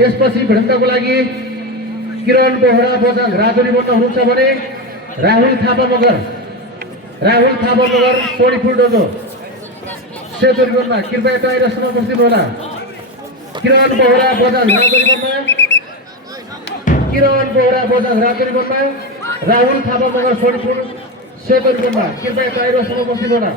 यसपछि भिडन्तको लागि किरण बोहरा बजाङ राजुली बन्न हुनुहुन्छ भने राहुल थापा मगर सोनीपुर डोजो सेतुरीमा कृपया टाइरसमा बस्दिनु होला। किरण बोहरा बजाङ राजुली बन्न राहुल थापा मगर सोनीपुर सेतुरीमा कृपया टाइरसमा बस्दिनु होला।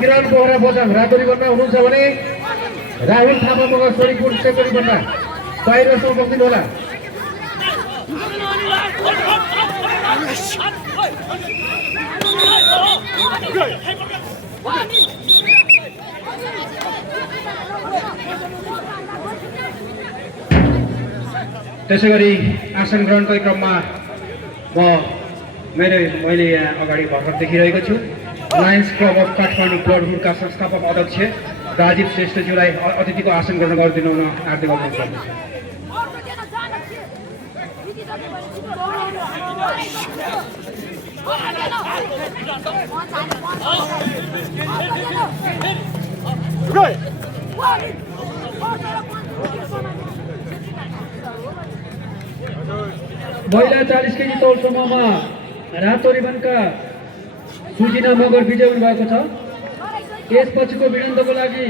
किरण बोहरा बजाङ राजुली बन्न हुनुहुन्छ भने राहुल थापा मगर सोनीपुर सेतुरी बन्न टाइरसमा बस्दिनु होला। त्यसैगरी आसन ग्रहणकै क्रममा मैले यहाँ अगाडि भर्खर देखिरहेको छु लायन्स क्लब अफ काठमाडौँ ब्लडहुडका संस्थापक अध्यक्ष राजीव श्रेष्ठज्यूलाई अतिथिको आसन ग्रहण गरिदिनु हुन हार्दिक अनुरोध गर्दछु। महिला 40 केजी तौल समूहमा रातो रिबनका सुजिना मगर विजय हुनुभएको छ। यसपछिको भिडन्तको लागि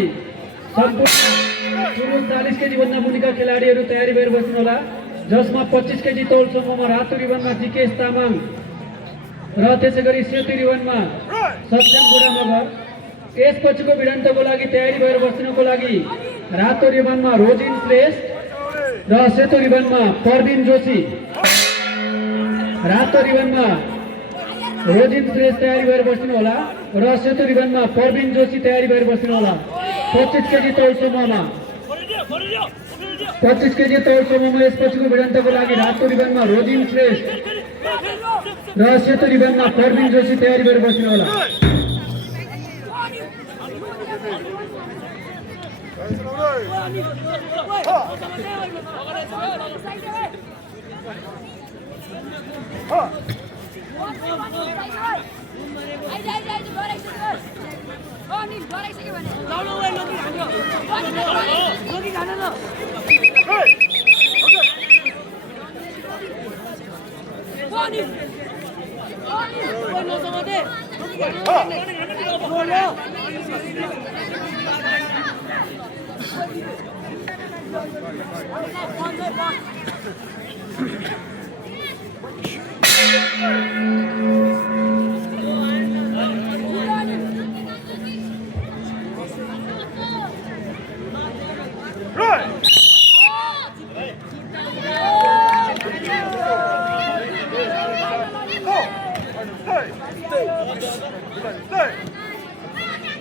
सम्पूर्ण 40 केजी भन्दा मुनिका खेलाडीहरू तयारी भएर बस्नु होला, जसमा 25 केजी तौल समूहमा रातो रिबनमा जिकेश तामाङ र त्यसैगरी सेतो रिबनमा सत्यम बुढा मगर। यसपछिको भिडन्तको लागि तयारी भएर बस्नुको लागि रातो रिबनमा रोजिन श्रेष्ठ र सेतो रिबनमा परबिन जोशी। रातो रिबनमा रोजिन श्रेष्ठ तयारी भएर बस्नु होला र सेतो रिबनमा परबिन जोशी तयारी भएर बस्नु होला। 25 केजी तौल समूहमा यसपछिको भिडन्तको लागि रातो रिबनमा रोजिन श्रेष्ठ र सेतो रिबनमा परबिन जोशी तयारी भएर बस्नु होला।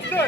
Stay!